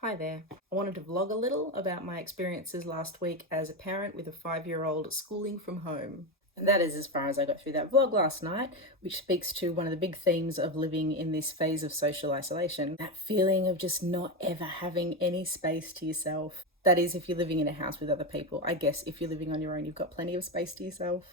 Hi there. I wanted to vlog a little about my experiences last week as a parent with a 5-year-old schooling from home. And that is as far as I got through that vlog last night, which speaks to one of the big themes of living in this phase of social isolation. That feeling of just not ever having any space to yourself. That is, if you're living in a house with other people. I guess if you're living on your own, you've got plenty of space to yourself.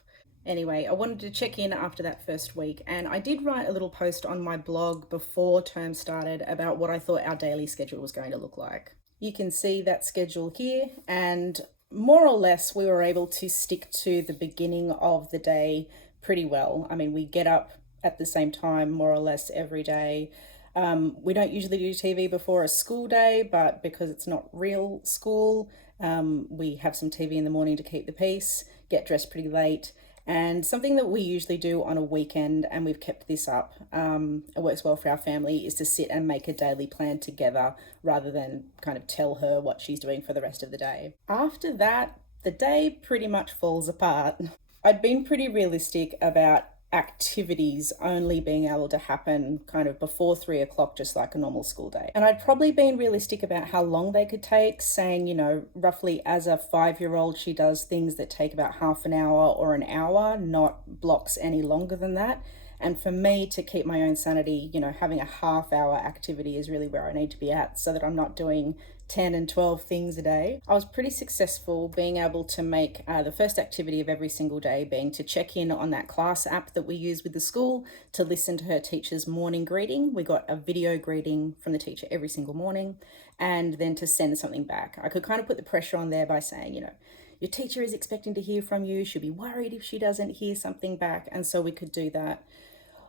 Anyway, I wanted to check in after that first week, and I did write a little post on my blog before term started about what I thought our daily schedule was going to look like. You can see that schedule here, and more or less we were able to stick to the beginning of the day pretty well. I mean, we get up at the same time more or less every day. We don't usually do TV before a school day, but because it's not real school, we have some TV in the morning to keep the peace, get dressed pretty late. And something that we usually do on a weekend, and we've kept this up, it works well for our family, is to sit and make a daily plan together rather than kind of tell her what she's doing for the rest of the day. After that, the day pretty much falls apart. I'd been pretty realistic about activities only being able to happen kind of before 3 o'clock, just like a normal school day. And I'd probably been realistic about how long they could take, saying, roughly as a 5-year-old, she does things that take about half an hour or an hour, not blocks any longer than that. And for me to keep my own sanity, having a half-hour activity is really where I need to be at so that I'm not doing 10 and 12 things a day. I was pretty successful being able to make the first activity of every single day being to check in on that class app that we use with the school to listen to her teacher's morning greeting. We got a video greeting from the teacher every single morning, and then to send something back. I could kind of put the pressure on there by saying, your teacher is expecting to hear from you. She'll be worried if she doesn't hear something back. And so we could do that.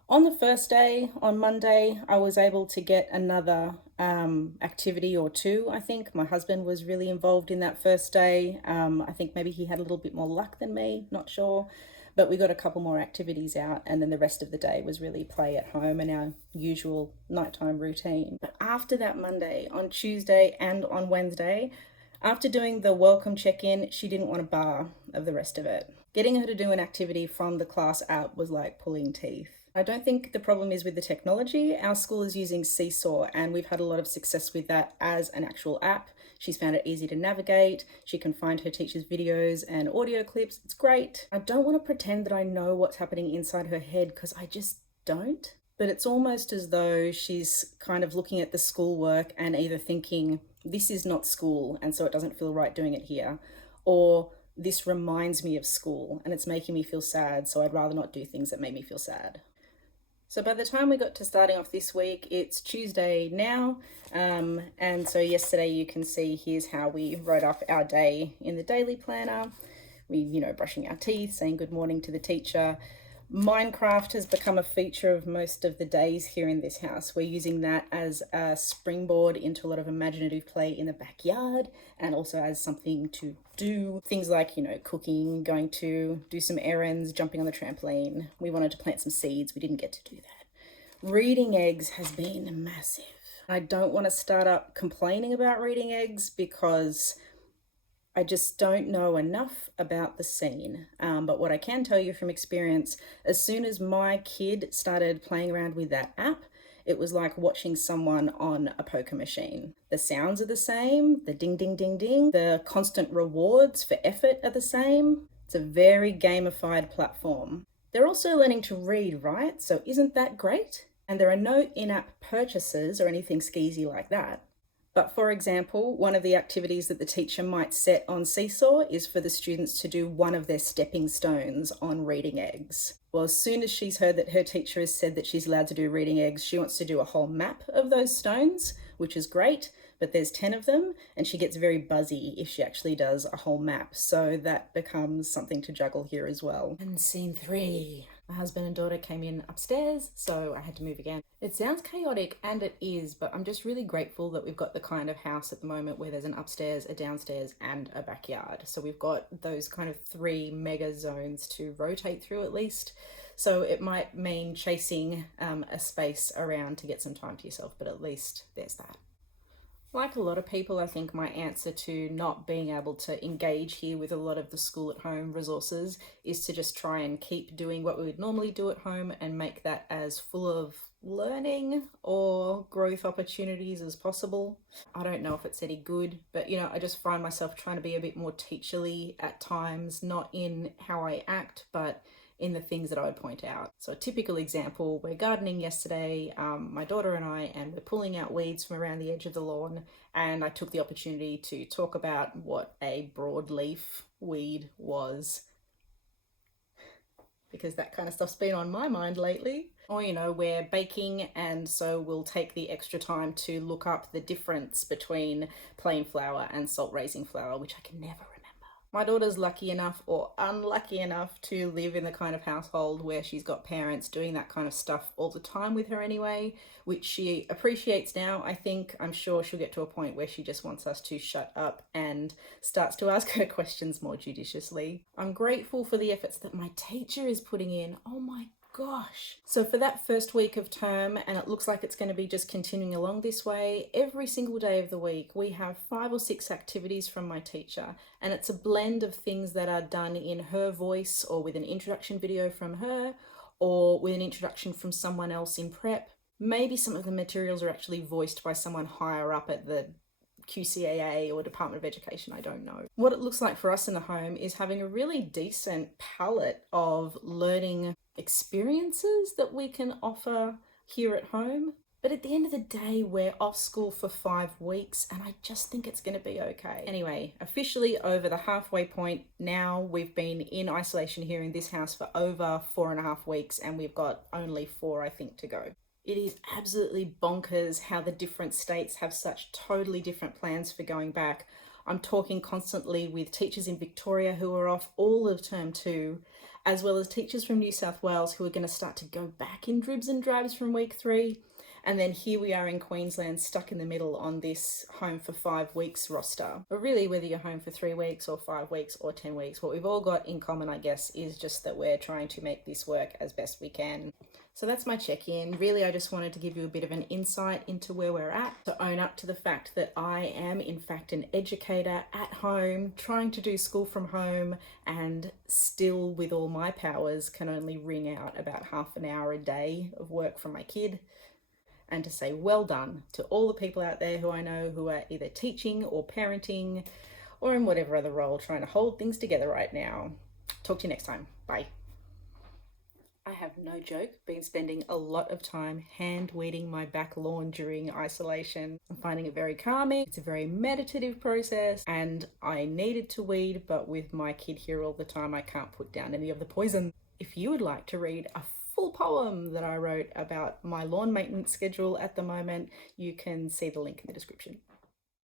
On the first day, on Monday, I was able to get another activity or two, I think. My husband was really involved in that first day. I think maybe he had a little bit more luck than me, not sure. But we got a couple more activities out, and then the rest of the day was really play at home and our usual nighttime routine. But after that Monday, on Tuesday and on Wednesday, after doing the welcome check-in, she didn't want a bar of the rest of it. Getting her to do an activity from the class app was like pulling teeth. I don't think the problem is with the technology. Our school is using Seesaw, and we've had a lot of success with that as an actual app. She's found it easy to navigate. She can find her teacher's videos and audio clips. It's great. I don't want to pretend that I know what's happening inside her head because I just don't. But it's almost as though she's kind of looking at the schoolwork and either thinking, this is not school, and so it doesn't feel right doing it here, or this reminds me of school and it's making me feel sad, so I'd rather not do things that make me feel sad. So by the time we got to starting off this week, it's Tuesday now. And so yesterday you can see here's how we wrote up our day in the daily planner. We, brushing our teeth, saying good morning to the teacher. Minecraft has become a feature of most of the days here in this house. We're using that as a springboard into a lot of imaginative play in the backyard, and also as something to do. Things like, cooking, going to do some errands, jumping on the trampoline. We wanted to plant some seeds. We didn't get to do that. Reading eggs has been massive. I don't want to start up complaining about reading eggs because I just don't know enough about the scene. But what I can tell you from experience, as soon as my kid started playing around with that app, it was like watching someone on a poker machine. The sounds are the same, the ding, ding, ding, ding, the constant rewards for effort are the same. It's a very gamified platform. They're also learning to read, right? So isn't that great? And there are no in-app purchases or anything skeezy like that. But for example, one of the activities that the teacher might set on Seesaw is for the students to do one of their stepping stones on reading eggs. Well, as soon as she's heard that her teacher has said that she's allowed to do reading eggs, she wants to do a whole map of those stones, which is great, but there's 10 of them, and she gets very buzzy if she actually does a whole map. So that becomes something to juggle here as well. And scene 3. My husband and daughter came in upstairs, so I had to move again. It sounds chaotic, and it is, but I'm just really grateful that we've got the kind of house at the moment where there's an upstairs, a downstairs, and a backyard. So we've got those kind of 3 mega zones to rotate through at least. So it might mean chasing a space around to get some time to yourself, but at least there's that. Like a lot of people, I think my answer to not being able to engage here with a lot of the school at home resources is to just try and keep doing what we would normally do at home and make that as full of learning or growth opportunities as possible. I don't know if it's any good, but I just find myself trying to be a bit more teacherly at times, not in how I act, but in the things that I would point out. So a typical example, we're gardening yesterday, my daughter and we're pulling out weeds from around the edge of the lawn, and I took the opportunity to talk about what a broadleaf weed was, because that kind of stuff's been on my mind lately. Or, we're baking, and so we'll take the extra time to look up the difference between plain flour and salt raising flour, which I can never remember. My daughter's lucky enough or unlucky enough to live in the kind of household where she's got parents doing that kind of stuff all the time with her anyway, which she appreciates now. I'm sure she'll get to a point where she just wants us to shut up and starts to ask her questions more judiciously. I'm grateful for the efforts that my teacher is putting in. Oh my gosh. So for that first week of term, and it looks like it's going to be just continuing along this way, every single day of the week we have 5 or 6 activities from my teacher, and it's a blend of things that are done in her voice or with an introduction video from her or with an introduction from someone else in prep. Maybe some of the materials are actually voiced by someone higher up at the QCAA or Department of Education, I don't know. What it looks like for us in the home is having a really decent palette of learning experiences that we can offer here at home. But at the end of the day, we're off school for 5 weeks, and I just think it's going to be okay. Anyway, officially over the halfway point now. We've been in isolation here in this house for over 4.5 weeks, and we've got only 4, I think, to go. It is absolutely bonkers how the different states have such totally different plans for going back. I'm talking constantly with teachers in Victoria who are off all of term 2, as well as teachers from New South Wales who are going to start to go back in dribs and drabs from week 3. And then here we are in Queensland, stuck in the middle on this home for 5 weeks roster. But really, whether you're home for 3 weeks or 5 weeks or 10 weeks, what we've all got in common, I guess, is just that we're trying to make this work as best we can. So that's my check-in. Really, I just wanted to give you a bit of an insight into where we're at, to own up to the fact that I am, in fact, an educator at home, trying to do school from home, and still, with all my powers, can only wring out about half an hour a day of work from my kid. And to say well done to all the people out there who I know who are either teaching or parenting or in whatever other role trying to hold things together right now. Talk to you next time. Bye. I have no joke been spending a lot of time hand weeding my back lawn during isolation. I'm finding it very calming. It's a very meditative process, and I needed to weed, but with my kid here all the time, I can't put down any of the poison. If you would like to read a full poem that I wrote about my lawn maintenance schedule at the moment, you can see the link in the description.